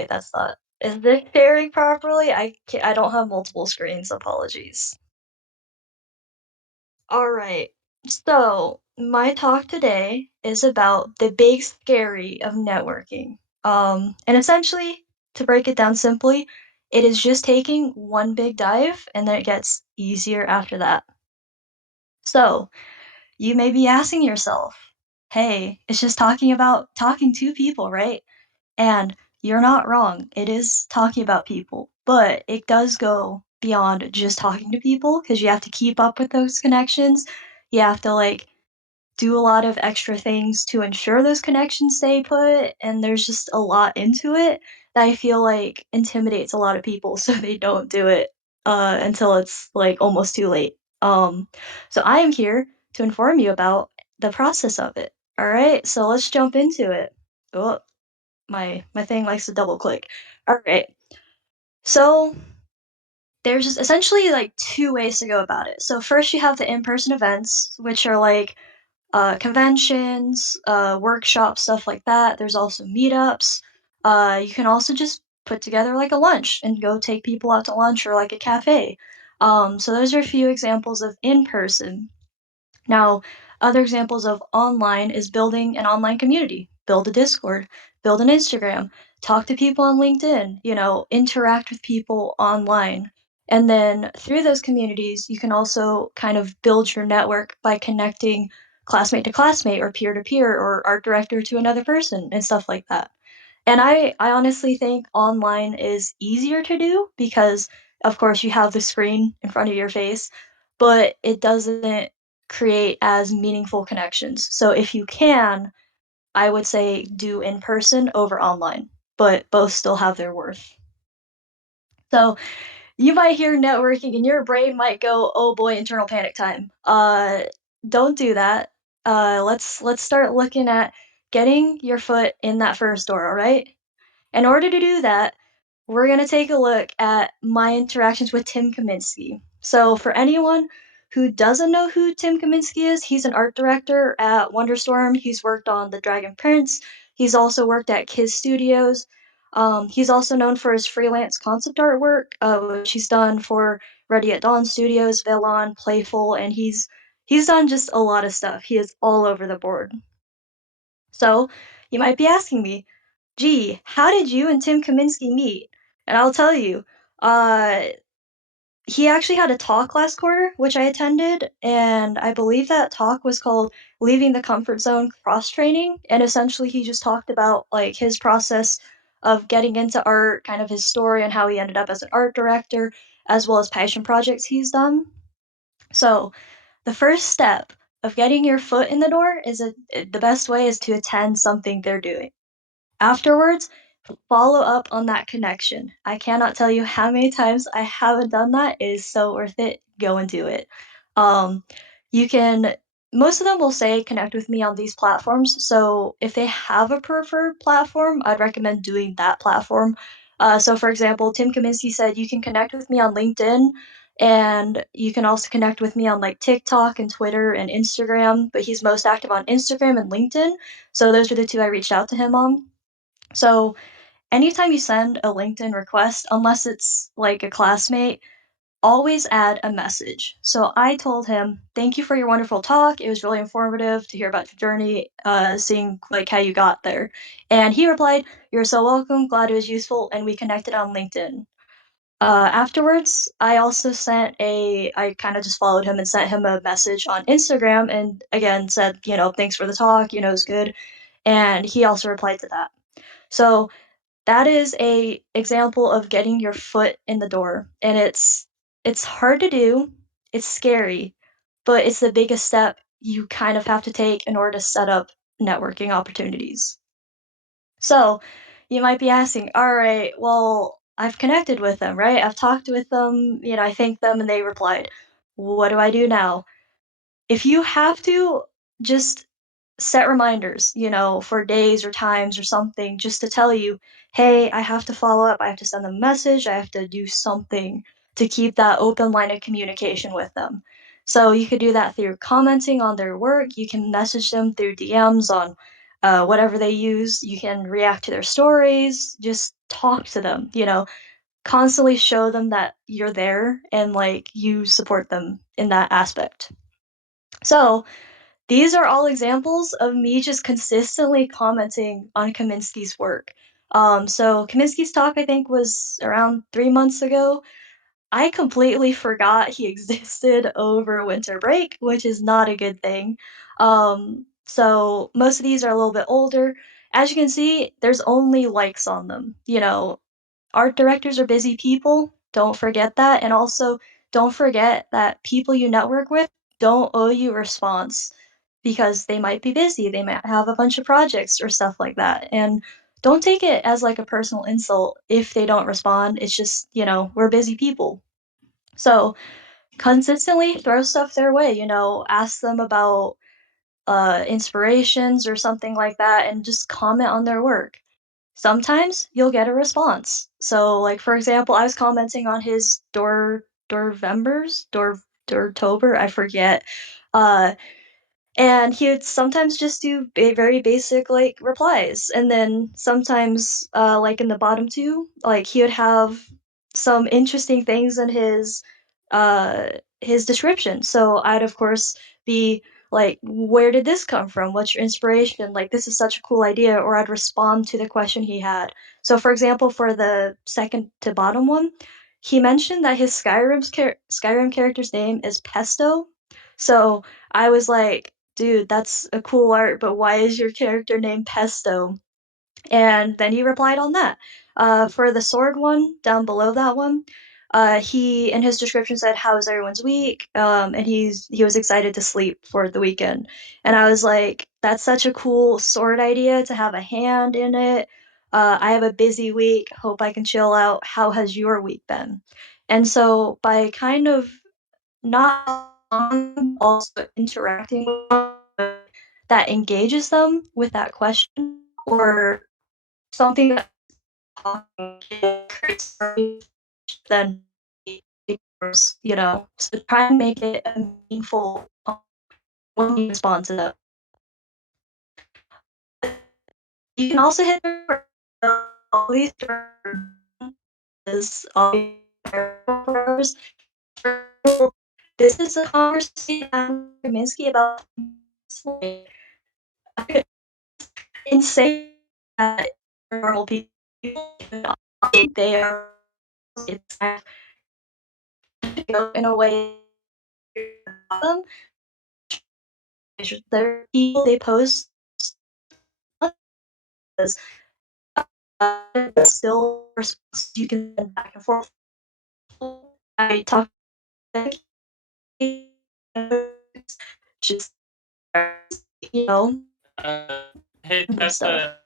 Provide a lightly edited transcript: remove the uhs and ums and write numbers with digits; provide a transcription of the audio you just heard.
wait, that's not. Is this sharing properly? I don't have multiple screens, apologies. Alright, so my talk today is about the big scary of networking. And essentially, to break it down simply, it is just taking one big dive and then it gets easier after that. So, you may be asking yourself, hey, it's just talking about talking to people, right? And you're not wrong. It is talking about people, but it does go beyond just talking to people because you have to keep up with those connections. You have to like do a lot of extra things to ensure those connections stay put. And there's just a lot into it that I feel like intimidates a lot of people. So they don't do it until it's like almost too late. Um, so I am here to inform you about the process of it. All right. So let's jump into it. Oh, my thing likes to double click. All right. So there's just essentially like two ways to go about it. So first you have the in-person events, which are like conventions, workshops, stuff like that. There's also meetups. You can also just put together like a lunch and go take people out to lunch or like a cafe. So those are a few examples of in person. Now, other examples of online is building an online community, build a Discord, build an Instagram, talk to people on LinkedIn, interact with people online. And then through those communities, you can also kind of build your network by connecting classmate to classmate or peer to peer or art director to another person and stuff like that. And I honestly think online is easier to do because, of course, you have the screen in front of your face, but it doesn't create as meaningful connections. So if you can, I would say do in person over online, but both still have their worth. So you might hear networking and your brain might go, "Oh boy, internal panic time." Don't do that. Let's start looking at getting your foot in that first door, all right? In order to do that, we're going to take a look at my interactions with Tim Kaminsky. So, for anyone who doesn't know who Tim Kaminsky is, he's an art director at Wonderstorm. He's worked on The Dragon Prince. He's also worked at Kiz Studios. He's also known for his freelance concept artwork, which he's done for Ready at Dawn Studios, Velon, Playful, and he's done just a lot of stuff. He is all over the board. So, you might be asking me, gee, how did you and Tim Kaminsky meet? And I'll tell you, uh, he actually had a talk last quarter, which I attended, and I believe that talk was called Leaving the Comfort Zone Cross Training. And essentially, he just talked about like his process of getting into art, kind of his story and how he ended up as an art director, as well as passion projects he's done. So, the first step of getting your foot in the door the best way is to attend something they're doing. Afterwards, follow up on that connection. I cannot tell you how many times I haven't done that. It is so worth it. Go and do it. Um, you can, most of them will say connect with me on these platforms. So if they have a preferred platform, I'd recommend doing that platform. So, for example, Tim Kaminsky said you can connect with me on LinkedIn and you can also connect with me on like TikTok and Twitter and Instagram, but he's most active on Instagram and LinkedIn. So, those are the two I reached out to him on. So, anytime you send a LinkedIn request, unless it's like a classmate, always add a message. So I told him, "Thank you for your wonderful talk. It was really informative to hear about your journey, seeing like how you got there." And he replied, "You're so welcome. Glad it was useful." And we connected on LinkedIn. Afterwards, I kind of just followed him and sent him a message on Instagram and again said, thanks for the talk. It was good. And he also replied to that. So that is a example of getting your foot in the door, and it's hard to do, it's scary, but it's the biggest step you kind of have to take in order to set up networking opportunities. So, you might be asking, "All right, well, I've connected with them, right? I've talked with them, I thanked them and they replied. What do I do now?" If you have to, just set reminders, for days or times or something, just to tell you, hey, I have to follow up. I have to send them a message. I have to do something to keep that open line of communication with them. So you could do that through commenting on their work. You can message them through DMs on whatever they use, you can react to their stories, just talk to them, constantly show them that you're there and like you support them in that aspect. So, these are all examples of me just consistently commenting on Kaminsky's work. So Kaminsky's talk, I think, was around 3 months ago. I completely forgot he existed over winter break, which is not a good thing. So most of these are a little bit older. As you can see, there's only likes on them. Art directors are busy people. Don't forget that. And also, don't forget that people you network with don't owe you a response because they might be busy. They might have a bunch of projects or stuff like that. And don't take it as like a personal insult if they don't respond. It's just, we're busy people. So consistently throw stuff their way, ask them about inspirations or something like that and just comment on their work. Sometimes you'll get a response. So, like for example, I was commenting on his Dortober, I forget. Uh, and he would sometimes just do very basic like replies, and then sometimes, like in the bottom two, like he would have some interesting things in uh, his description. So I'd of course be like, "Where did this come from? What's your inspiration? Like, this is such a cool idea." Or I'd respond to the question he had. So, for example, for the second to bottom one, he mentioned that his Skyrim character's name is Pesto. So I was like, "Dude, that's a cool art, but why is your character named Pesto?" And then he replied on that. For the sword one, down below that one, he in his description said, "How is everyone's week?" And he was excited to sleep for the weekend. And I was like, "That's such a cool sword idea to have a hand in it. I have a busy week. Hope I can chill out. How has your week been?" And so by kind of not also interacting with them that engages them with that question or something that creates then so try and make it a meaningful when you respond to them. You can also hit always is this is a conversation I'm Kaminsky about insane that normal people cannot they are it's go in a way them. There are people they post as still response you can send back and forth. I talk just you know Hey and stuff. Tessa,